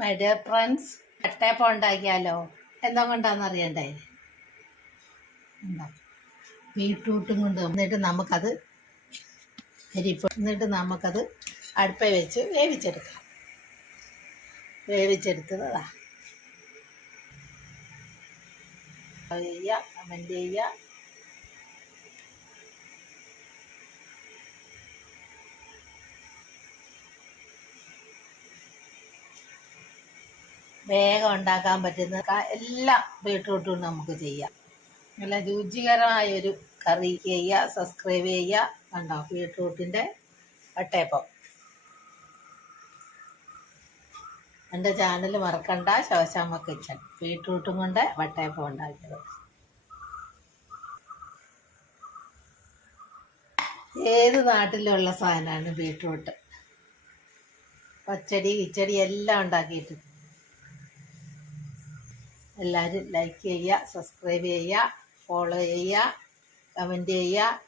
My dear friends, കട്ടയപ്പം ഉണ്ടാക്കിയാലോ? എന്താ കൊണ്ടാന്ന് അറിയണ്ടേ? എന്താ ബീട്രൂട്ടും കൊണ്ട് എന്നിട്ട് നമുക്കത് അടുപ്പ വെച്ച് വേവിച്ചെടുക്കാം. വേവിച്ചെടുത്തതാ ചെയ്യുക, കമൻറ്റ് ചെയ്യുക. വേഗം ഉണ്ടാക്കാൻ പറ്റുന്ന എല്ലാം ബീട്രൂട്ടും നമുക്ക് ചെയ്യാം. നല്ല രുചികരമായൊരു കറി ചെയ്യുക. സബ്സ്ക്രൈബ് ചെയ്യുക. കണ്ടോ, ബീട്രൂട്ടിൻ്റെ വട്ടയപ്പം. എൻ്റെ ചാനൽ മറക്കണ്ട, ശോശാമ്മ കിച്ചൺ. ബീട്രൂട്ടും കൊണ്ട് വട്ടയപ്പം ഉണ്ടാക്കിയത്. ഏത് നാട്ടിലുള്ള സാധനമാണ് ബീട്രൂട്ട്. പച്ചടി കിച്ചടി എല്ലാം ഉണ്ടാക്കിയിട്ട്. എല്ലാവരും ലൈക്ക് ചെയ്യുക, സബ്സ്ക്രൈബ് ചെയ്യുക, ഫോളോ ചെയ്യുക, കമൻറ്റ് ചെയ്യുക.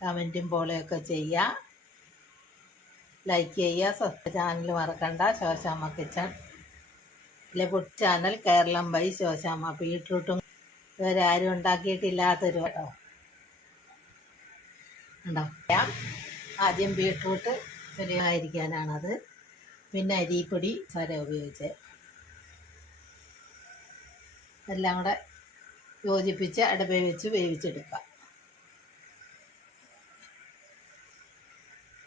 കമൻറ്റും ഫോളോയൊക്കെ ചെയ്യുക. ലൈക്ക് ചെയ്യുക. ചാനൽ മറക്കണ്ട, ശോശാമ്മ കിച്ചൺ. അല്ലെ food channel Keralam by Soshamma. ബീട്രൂട്ടും ഇവരെ ആരും ഉണ്ടാക്കിയിട്ടില്ലാത്തൊരു കേട്ടോ ഉണ്ടോ. ആദ്യം ബീട്രൂട്ട് ശരിയായിരിക്കാനാണത്. പിന്നെ അരിപ്പൊടി ഉപയോഗിച്ച് എല്ലാം കൂടെ യോജിപ്പിച്ച് അടുപ്പിൽ വെച്ച് വേവിച്ചെടുക്കാം.